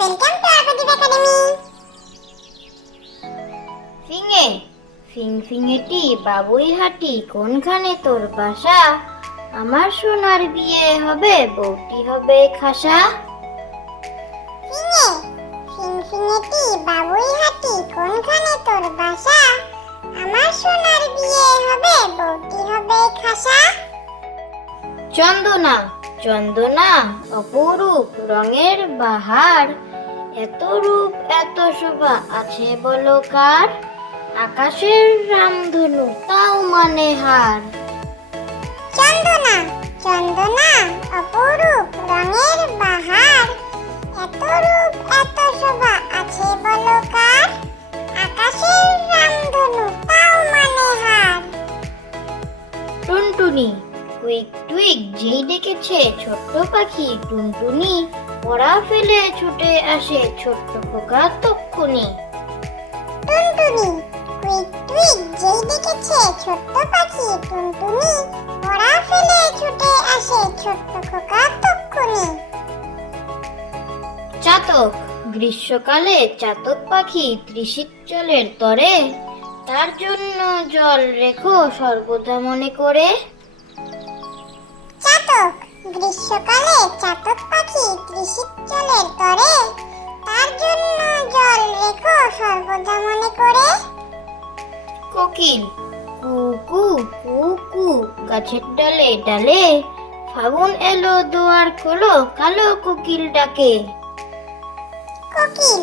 Welcome to আরবাদিভ academy ফিঙে ফিং ফিঙেটি বাবুই হাটি কোনখানে তোর বাসা? আমার সোনার বিয়ে হবে বউটি হবে খাসা। ফিঙে ফিং ফিঙেটি বাবুই হাটি কোনখানে তোর বাসা? আমার সোনার বিয়ে হবে বউটি হবে খাসা। চন্দনা চন্দনা অপরূপ রঙের বাহার। এত রূপ এত শোভা আছে বলো কার? আকাশের রামধনু তাও মানে হার। চন্দনা চন্দনা অপরূপ রঙের বাহার। এত রূপ এত শোভা আছে বলো কার? আকাশের রামধনু তাও মানে হার। টুনটুনি কুইক টুইক যেই ডেকেছে ছোট্ট পাখি টুনটুনি। পড়া ফেলে ছুটে আসে ছোট্ট খোকা তক্ষুনি। টুনটুনি কুইক টুইক যেই দেখেছে ছোট্ট পাখি টুনটুনি পড়া ফেলে ছুটে আসে ছোট্ট খোকা তক্ষুনি। চাতক গ্রীষ্মকালে চাতক পাখি ত্রিশিত জলের তরে তার জন্য জল রেখো সর্বদা মনে করে। চাতক গ্রীষ্মকালে সর্বদা মনে করে? কোকিল কুকু কুকু গাছের ডালে ডালে ফাগুন এলো দুয়ার খোলো কালো কোকিল ডাকে। কোকিল